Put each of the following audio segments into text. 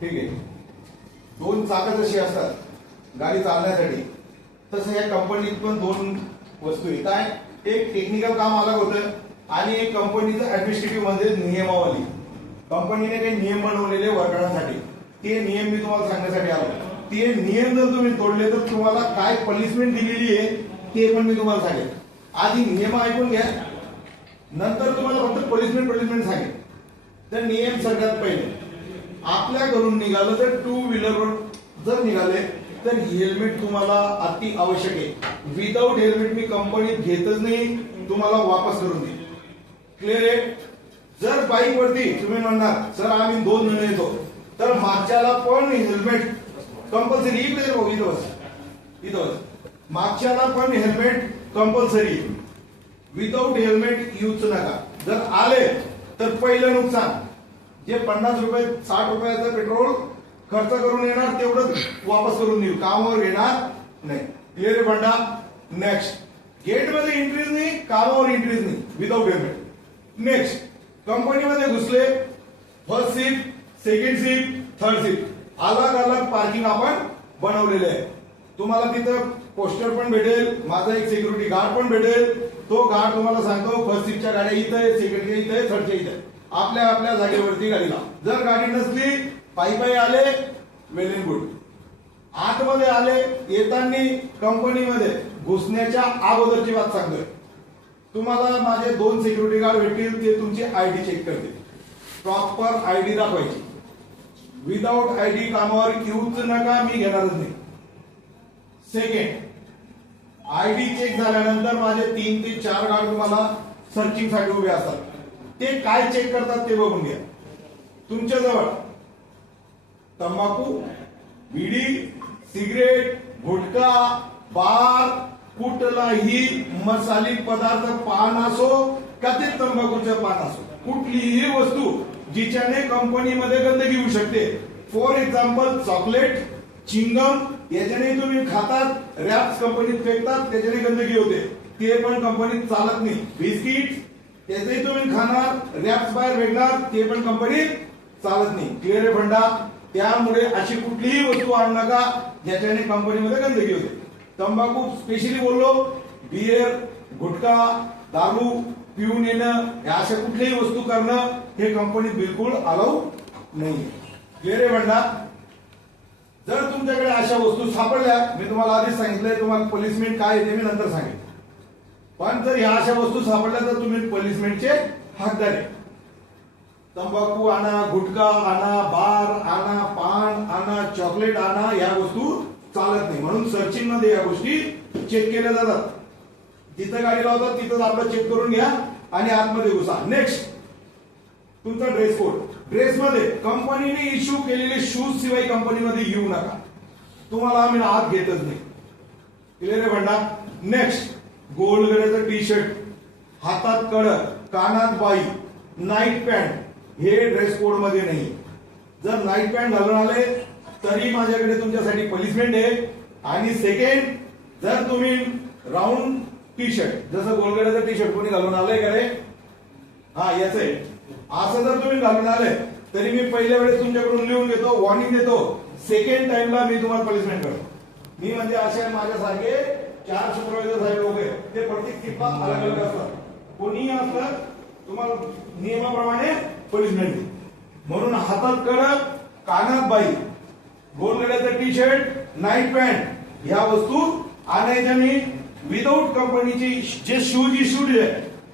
ठीक आहे, दोन चाकं जशी असतात गाडी चालण्यासाठी, तसं या कंपनीत पण दोन वस्तू आहे. काय, एक टेक्निकल काम अलग होतं आणि एक कंपनीचं ऍडमिनिस्ट्रेटिव्ह मध्ये नियमावली. कंपनीने काही नियम बनवलेले वर्करांसाठी, ते नियम मी तुम्हाला सांगण्यासाठी आलो. ते नियम जर तुम्ही तोडले तर तुम्हाला काय पनिशमेंट दिलेली आहे ते पण मी तुम्हाला सांगेन. आधी नियम ऐकून घ्या, नंतर तुम्हाला फक्त पनिशमेंट सांगेन. तर नियम सगळ्यात पहिले, आपल्या घरून निघालं तर टू व्हीलरवर जर निघाले तर हेल्मेट तुम्हाला अति आवश्यक आहे. विदाऊट हेल्मेट मी कंपनीत घेतच नाही, तुम्हाला वापस करून देईन. क्लिअर आहे. जर बाईक वरती तुम्ही म्हणणार सर आम्ही 2 जण येतो, तर मागच्याला पण हेल्मेट कंपल्सरी. इथं मागच्याला पण helmet compulsory. Without helmet use नका. जर आले तर पहिलं नुकसान, जे 50 रुपये 60 रुपयाचं पेट्रोल खर्च करून येणार तेवढंच वापस करून देऊ, कामावर येणार नाही. क्लिअर आहे बंडा. नेक्स्ट, गेट मध्ये एंट्रीज नाही, कामावर एंट्रीज नाही विदाऊट हेल्मेट. नेक्स्ट, कंपनीमध्ये घुसले, first seat, second seat, third seat, अलग अलग पार्किंग आपण बनवलेले आहे. तुम्हाला तिथं पोस्टर पण भेटेल, माझा एक सिक्युरिटी गार्ड पण भेटेल. तो गार्ड तुम्हाला सांगतो फर्स्ट सीटच्या गाड्या इथं आहे, सेकंडच्या इथं आहे, थर्डच्या इथं आहे. आपल्या आपल्या जागेवरती गाडीला. जर गाडी नसली, पायी आले, वेल एंड गुड. आतमध्ये आले, येताना कंपनीमध्ये घुसण्याच्या अगोदरची बात सांगतोय. तुम्हाला माझे 2 सिक्युरिटी गार्ड भेटतील, ते तुमची आयडी चेक करतील. प्रॉपर आयडी दाखवायची. विदाऊट आयडी कामावर येऊच नका, मी घेणारच नाही. सेकंड, आयडी चेक झाल्यानंतर माझे 3 ते 4 गार्ड तुम्हाला सर्चिंग साठी उभे असतात. ते काय चेक करतात ते बघून घ्या. तुमच्या जवळ तंबाखू, बिडी, सिगरेट, गुटखा, बार, कुठलाही मसाली पदार्थ, पान असो का ते तंबाखूचं पान असो, कुठलीही वस्तू जिच्याने कंपनीमध्ये गंदगी होऊ शकते. फॉर एक्झाम्पल चॉकलेट, चिंगम, याच्याने तुम्ही खातात, रॅप्स कंपनीत फेकतात, त्याच्याने गंदगी होते, ते पण कंपनीत चालत नाही. बिस्किट, त्याचंही तुम्ही खाणार, रॅप्स बाहेर फेकणार, ते पण कंपनीत चालत नाही. क्लिअर आहे फंडा. त्यामुळे अशी कुठलीही वस्तू आणू नका ज्याच्याने कंपनीमध्ये गंदगी होते. तंबाखू स्पेशली बोललो, बियर, गुटखा, दारू पिऊन येणं, या अशा कुठलीही वस्तू करणं हे कंपनीत बिलकुल अलाऊ नाही. क्लिअर आहे फंडा. जर तुमच्याकडे अशा वस्तू सापडल्या, मी तुम्हाला आधीच सांगितलंय, तुम्हाला पनिशमेंट काय येते मी नंतर सांगेन. पण जर ह्या अशा वस्तू सापडल्या तर तुम्ही पनिशमेंटचे हकदार आहे. तंबाखू आणा, गुटखा आणा, बार आणा, पान आणा, चॉकलेट आणा, या वस्तू चालत नाही. म्हणून सर्चिंग मध्ये या गोष्टी चेक केल्या जातात. जिथं गाडी लावतात तिथं आपलं चेक करून घ्या आणि आतमध्ये घुसा. नेक्स्ट, तुमचा ड्रेस कोड. ड्रेसमध्ये कंपनीने इश्यू केलेले शूज शिवाय कंपनीमध्ये येऊ नका. तुम्हाला आम्ही आत घेतच नाही. क्लिअर आहे भंडा. नेक्स्ट, गोल्ड गळ्याचं टी शर्ट, हातात कड, कानात बाई, नाईट पॅन्ट हे ड्रेस कोड मध्ये नाही. जर नाईट पॅन्ट घालून आले तरी माझ्याकडे तुमच्यासाठी पनिशमेंट आहे. आणि सेकंड, जर तुम्ही राऊंड टी शर्ट, जसं गोलगड्याचं टी शर्ट कोणी घालून आलंय का रे, हा याच आहे, असं जर तुम्ही घालून आले तरी मी पहिल्या वेळेस तुमच्याकडून लिहून घेतो, वॉर्निंग देतो. सेकंड टाइमला मी तुम्हाला पनिशमेंट करतो. मी म्हणजे असे माझ्यासारखे 4 सुपरवायझर साहेब लोक आहेत, ते प्रत्येक सीटला अलग अलग असतात. कोणीही असलं तुम्हाला नियमाप्रमाणे पनिशमेंट देईल. म्हणून हातात कडक, कानात बाई, गोलगड्याचं टी शर्ट, नाईट पॅन्ट ह्या वस्तू आणायच्या नाही. विदाऊट कंपनीची जे शूज इश्यूड आहे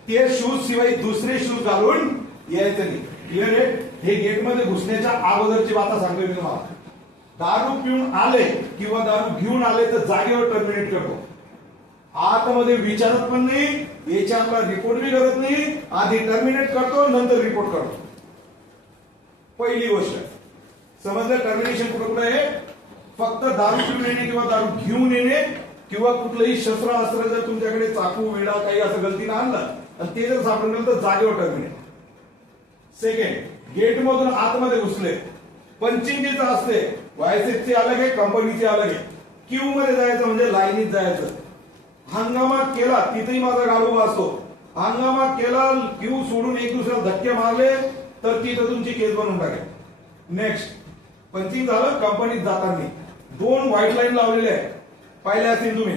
ते शूज शिवाय दुसरे शूज घालून यायचं नाही. क्लिअर आहे. हे गेटमध्ये घुसण्याच्या अगोदरची बाता सांगतोय मी तुम्हाला. दारू पिऊन आले किंवा दारू घेऊन आले तर जागेवर टर्मिनेट करतो. आतमध्ये विचारत पण नाही, याच्याला रिपोर्ट बी करत नाही. आधी टर्मिनेट करतो, नंतर रिपोर्ट करतो. पहिली गोष्ट समजलं. टर्मिनेशन कुठं कुठं आहे? फक्त दारू पिऊन येणे किंवा दारू घेऊन येणे किंवा कुठलंही शस्त्र अस्त्र जर तुमच्याकडे चाकू, विडा काही असं गलतीनं आणलं आणि ते जर सापडलं तर जागेवर टर्मिनेट. सेकंड, गेट मधून आतमध्ये घुसले, पंचिंगचे असते, वायसेसची अलग आहे, कंपनीची अलग आहे. क्यू मध्ये जायचं म्हणजे लाईनीत जायचं. हंगामा केला तिथेही माझा गाडू असतो. हंगामा केला, क्यू सोडून एक दुसऱ्याला धक्के मारले तर तिथं तुमची केस बनवून टाकेल. नेक्स्ट, पंचिंग झालं. कंपनीत जाताना 2 व्हाईट लाईन लावलेले आहे, पाहिले असतील तुम्ही.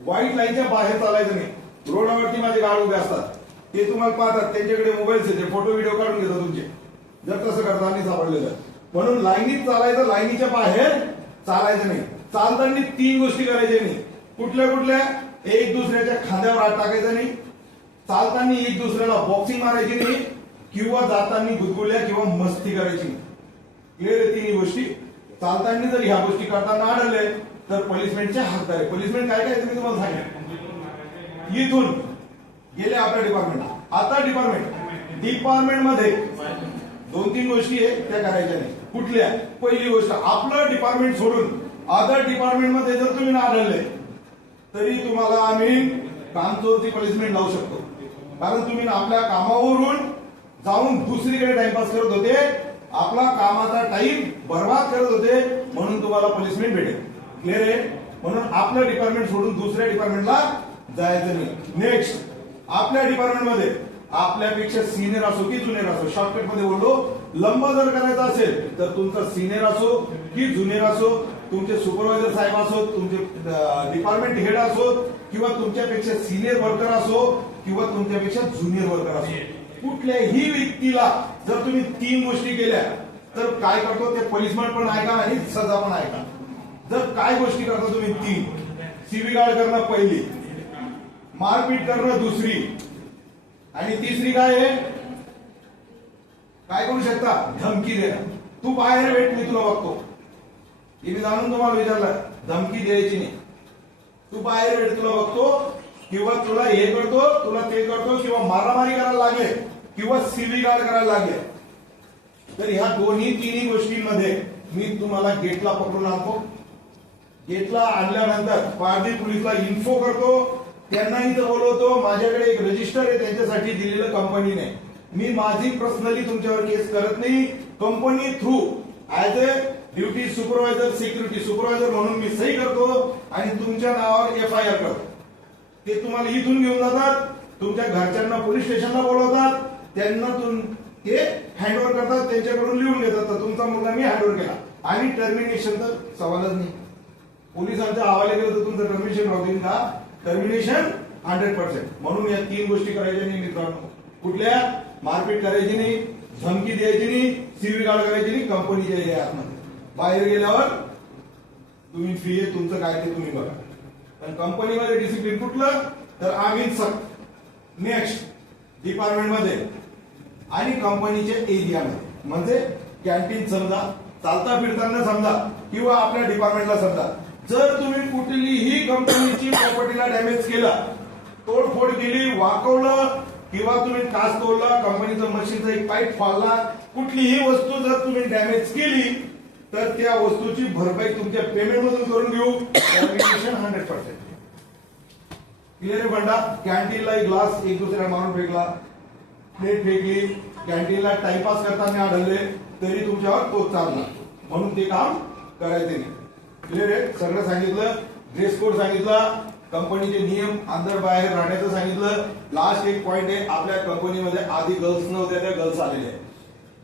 व्हाईट लाईनच्या बाहेर चालायचं नाही. रोडावरती माझे गाड उभे असतात, ते तुम्हाला पाहतात, त्यांच्याकडे मोबाईल्स येते, फोटो व्हिडिओ काढून घेतात तुमचे, जर तसं करताना सापडलेलं. म्हणून लाईनीत चालायचं, लाईनीच्या बाहेर चालायचं नाही. चालताना 3 गोष्टी करायच्या नाही. कुठल्या कुठल्या? एक दुसऱ्याच्या खांद्यावर हात टाकायचा नाही, चालताना एक दुसऱ्याला बॉक्सिंग मारायची नाही, किंवा जाताना गुदगुल्या किंवा मस्ती करायची नाही. क्लिअर आहे 3 गोष्टी. चालताना जर ह्या गोष्टी करताना आढळले तर पनिशमेंटचे हकदार आहे. पनिशमेंट काय काय तुम्ही तुम्हाला सांगितलं. इथून गेले आपल्या डिपार्टमेंटला. आता डिपार्टमेंट मध्ये 2-3 गोष्टी आहे त्या करायच्या नाही. कुठल्या? पहिली गोष्ट, आपलं डिपार्टमेंट सोडून अदर डिपार्टमेंट मध्ये जर तुम्ही ना आढळले तरी तुम्हाला आम्ही कामचोरची पनिशमेंट लावू शकतो. कारण तुम्ही आपल्या कामावरून जाऊन दुसरीकडे टाइमपास करत होते, आपला कामाचा टाइम बर्बाद करत होते, म्हणून तुम्हाला पनिशमेंट भेटेल. क्लिअर आहे. म्हणून आपलं डिपार्टमेंट सोडून दुसऱ्या डिपार्टमेंटला जायचं नाही. नेक्स्ट, आपल्या डिपार्टमेंट मध्ये आपल्यापेक्षा सिनियर असो की ज्युनियर असो, शॉर्टकट मध्ये बोललो, लंब जर करायचा असेल तर तुमचा सिनियर असो की ज्युनियर असो, तुमचे सुपरवायझर साहेब असो, तुमचे डिपार्टमेंट हेड असो, किंवा तुमच्यापेक्षा सिनियर वर्कर असो किंवा तुमच्यापेक्षा ज्युनियर वर्कर असो, कुठल्याही व्यक्तीला जर तुम्ही 3 गोष्टी केल्या तर काय करतो ते पनिशमेंट पण ऐका आणि सजा पण ऐका. जर काय गोष्टी करता तुम्ही 3, शिवीगाळ करणं पहिली, मारपीट करणं दुसरी, आणि तिसरी काय आहे? काय करू शकता? धमकी देणं. तू बाहेर भेट, मी तुला बघतो. हे मी जाणून तुम्हाला विचारलं, धमकी द्यायची नाही. तू बाहेर भेट, तुला बघतो, किंवा तुला हे करतो, तुला ते करतो, किंवा मारामारी करायला लागेल किंवा शिवीगाळ करायला लागेल तर ह्या 2-3 गोष्टींमध्ये मी तुम्हाला गेटला पकडून आणतो. गेटला आणल्यानंतर पारधी पोलीसला इन्फो करतो, त्यांना इथं बोलवतो. माझ्याकडे एक रजिस्टर आहे त्यांच्यासाठी दिलेलं कंपनीने. मी माझी पर्सनली तुमच्यावर केस करत नाही, company through as a duty supervisor, security supervisor म्हणून मी सही करतो आणि तुमच्या नावावर FIR करतो. ते तुम्हाला इथून घेऊन जातात, तुमच्या घरच्यांना पोलीस स्टेशनला बोलवतात, त्यांना ते हँडओव्हर करतात, त्यांच्याकडून लिहून घेतात तर तुमचा मुलगा मी हँडओव्हर केला, आणि टर्मिनेशन तर सवालच नाही. पोलिसांच्या हवाले गेलं तर तुमचं टर्मिनेशन होईल का? टर्मिनेशन 100%. म्हणून या 3 गोष्टी करायच्या नाही मित्रांनो. कुठल्या? मारपीट करायची नाही, धमकी द्यायची नाही, शिवीगाळ करायची नाही कंपनीच्या एरियामध्ये. बाहेर गेल्यावर तुम्ही फी आहे तुमचं काय ते तुम्ही बघा. पण कंपनीमध्ये डिसिप्लिन कुठलं? तर आम्ही सक्त. नेक्स्ट, डिपार्टमेंट मध्ये आणि कंपनीच्या एरियामध्ये, म्हणजे कॅन्टीन समजा, चालता फिरताना समजा, किंवा आपल्या डिपार्टमेंटला समजा, जर तुम्ही कुठलीही कंपनीची प्रॉपर्टीला डॅमेज केला, तोडफोड केली, वाकवलं, किंवा तुम्ही काच तोडला, कंपनीचं मशीनचा एक पाईप फाडला, कुठलीही वस्तू जर तुम्ही डॅमेज केली तर त्या वस्तूची भरपाई तुमच्या पेमेंट मधून करून घेऊ. टर्मिनेशन 100%. क्लिअर आहे बंडा. कॅन्टीनला एक ग्लास एक दुसऱ्या मारून फेकला, प्लेट फेकली, कॅन्टीनला टाइमपास करताना आढळले तरी तुमच्यावर तो चालला, म्हणून ते काम करायचे नाही. क्लिअर आहे. सगळं सांगितलं. ड्रेस कोड सांगितला, कंपनीचे नियम, अंदर बाहेर राहण्याचं सांगितलं. लास्ट एक पॉइंट आहे, आपल्या कंपनीमध्ये आधी गर्ल्स नव्हत्या, त्या गर्ल्स आलेल्या आहेत.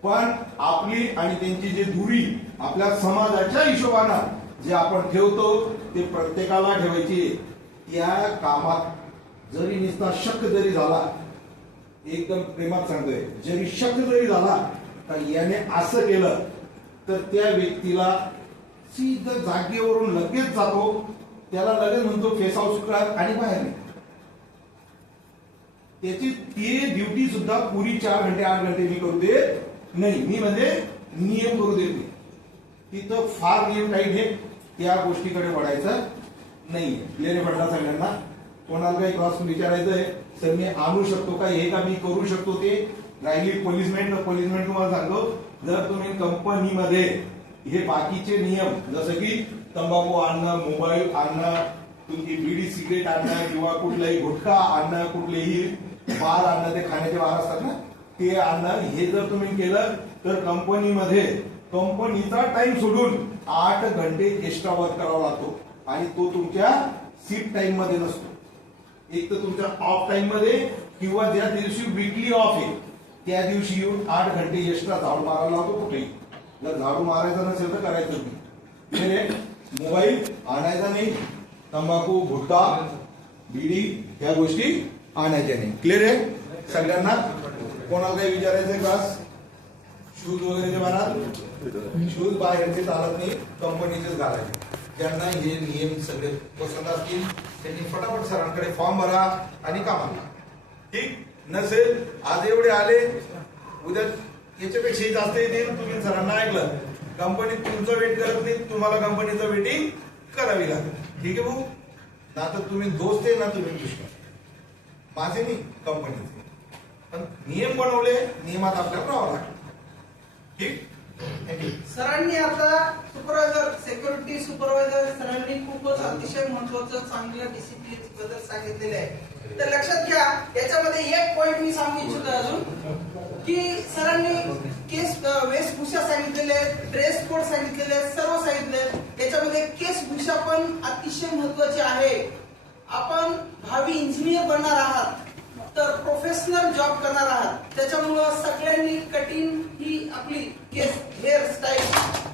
पण आपली आणि त्यांची जी दुरी आपल्या समाजाच्या हिशोबानं जे आपण ठेवतो ते प्रत्येकाला ठेवायची. त्या कामात जरी नुसता शक जरी झाला, एकदम प्रेमात सांगतोय, जरी शक जरी झाला तर याने असं केलं तर त्या व्यक्तीला सीधा जागेवरून लगेच जातो, त्याला लगेच म्हणतो फेस हाऊस करा आणि बाहेर निघ. त्याची ती ड्युटी सुद्धा पुरी 4 घंटे 8 घंटे मी करू देत नाही. मी म्हणजे नियम करू देत नाही. तिथं फार नियम टाईट आहे, त्या गोष्टीकडे वळायचं नाही. क्लिअर म्हटला सगळ्यांना. कोणाला काही क्रॉस विचारायचं आहे तर मी आणू शकतो का, हे का मी करू शकतो ते. राहिली पोलिसमेंट, तर पोलिसमेंट तुम्हाला सांगतो, जर तुम्ही कंपनीमध्ये हे बाकीचे नियम जसं की तंबाखू आणणं, मोबाईल आणणं, तुमची बीडी सिगरेट आणणं, किंवा कुठलाही गुटखा आणणं, कुठलेही बार आणणं, ते खाण्याचे बार असतात ना, ते आणणं, हे जर तुम्ही केलं तर कंपनीमध्ये कंपनीचा टाइम सोडून 8 घंटे एक्स्ट्रा वर्क करावा लागतो, आणि तो तुमच्या शिफ्ट टाइम मध्ये नसतो. एक तर तुमच्या ऑफ टाइम मध्ये, किंवा ज्या दिवशी विकली ऑफ आहे त्या दिवशी येऊन 8 घंटे एक्स्ट्रा झाडू मारायला लागतो कुठेही. जर झाडू मारायचा नसेल तर करायचं नाही. मोबाईल आणायचा नाही, तंबाखू गुटखा बिडी ह्या गोष्टी आणायच्या नाही. क्लिअर आहे सगळ्यांना? कोणाला काही विचारायचंय क्लास? शूज वगैरे बाहेर शूज बाहेरचे चालत नाही, कंपनीचेच घालायचे. ज्यांना हे नियम सगळे पसंत असतील त्यांनी फटाफट सरांकडे फॉर्म भरा आणि कामाला. ठीक नसेल आज एवढे आले, उद्या याच्यापेक्षाही जास्त येतील. तुम्ही सरांना ऐकलं, कंपनी तुमचं वेट करत नाही, तुम्हाला कंपनीचं वेटिंग करावी लागेल. ठीक आहे भाऊ? ना तर तुम्ही दोस्त आहे ना तुम्ही दुश्मन. माझे नाही कंपनीचे, पण नियम बनवले, नियमात आपल्याला राहावं लागेल. ठीक. सरांनी आता सुपरवायझर सिक्युरिटी सुपरवायझर सरांनी खूपच अतिशय महत्वाचं चांगलं डिसिप्लिन बद्दल सांगितलेलं आहे. तर लक्षात घ्या, याच्यामध्ये एक पॉइंट मी सांगू इच्छितो अजून की सरांनी केस वेशभूषा सांगितलेले आहेत, ड्रेस कोड सांगितलेले आहेत, सर्व सांगितले. याच्यामध्ये केसभूषा पण अतिशय महत्वाची आहे. आपण भावी इंजिनियर बनणार आहात तर प्रोफेशनल जॉब करणार आहात, त्याच्यामुळं सगळ्यांनी कटिंग ही आपली केस हेअर स्टाईल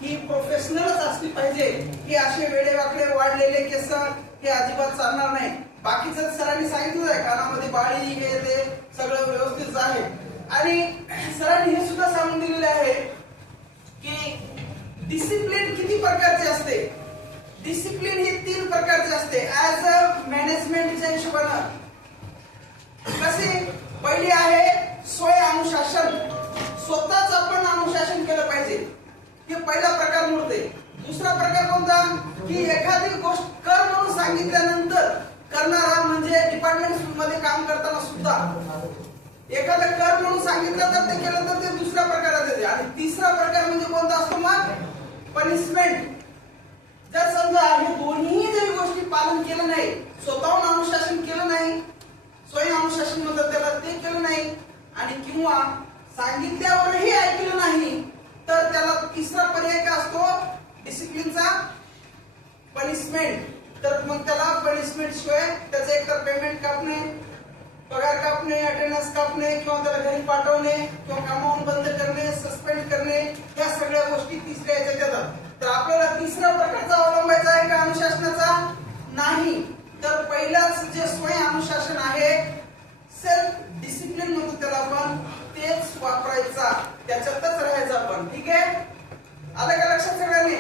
ही प्रोफेशनलच असली पाहिजे. की असे वेडेवाकडे वाढलेले केस हे अजिबात चालणार नाही. बाकीचं सरांनी सांगितलं आहे, कानामध्ये बाळी हे ते सगळं व्यवस्थित आहे. आणि सरांनी हे सुद्धा सांगून दिलेले आहे की डिसिप्लिन किती प्रकारचे असते. डिसिप्लिन ही 3 प्रकारचे असते. ऍज अ मॅनेजमेंटच्या हिशोबानं कसे, पहिली आहे स्वय अनुशासन, स्वतःच आपण अनुशासन केलं पाहिजे, हे पहिला प्रकार मोडते. दुसरा प्रकार कोणता की एखादी गोष्ट कर म्हणून सांगितल्यानंतर करणारा, म्हणजे डिपार्टमेंट मध्ये काम करताना सुद्धा एखादं कर म्हणून सांगितलं तर ते केलं तर ते दुसऱ्या प्रकारात येते. आणि तिसरा प्रकार म्हणजे कोणता असतो मग पनिशमेंट. जर समजा हे दोन्ही जरी गोष्टी पालन केलं नाही, स्वतःहून अनुशासन केलं नाही, स्वयं अनुशासन म्हणतात त्याला, ते केलं नाही आणि किंवा सांगितल्यावरही ऐकलं नाही, तर त्याला तिसरा पर्याय काय असतो डिसिप्लिनचा, पनिशमेंट. तर मग त्याला पनिशमेंट शिवाय त्याचं एकतर पेमेंट कापणे, पगार कापणे, अटेंडन्स कापणे किंवा त्याला घरी पाठवणे किंवा कामावून बंद करणे, सस्पेंड करणे, या सगळ्या गोष्टी तिसऱ्या याच्यात येतात. तर आपल्याला तिसऱ्या प्रकारचा अवलंबायचा आहे का अनुशासनाचा? नाही. तर पहिलाच जे स्वयं अनुशासन आहे, सेल्फ डिसिप्लिन म्हणतो त्याला आपण, तेच वापरायचा, त्याच्यातच राहायचं आपण. ठीक आहे? आलं का लक्षात सगळ्यांनी?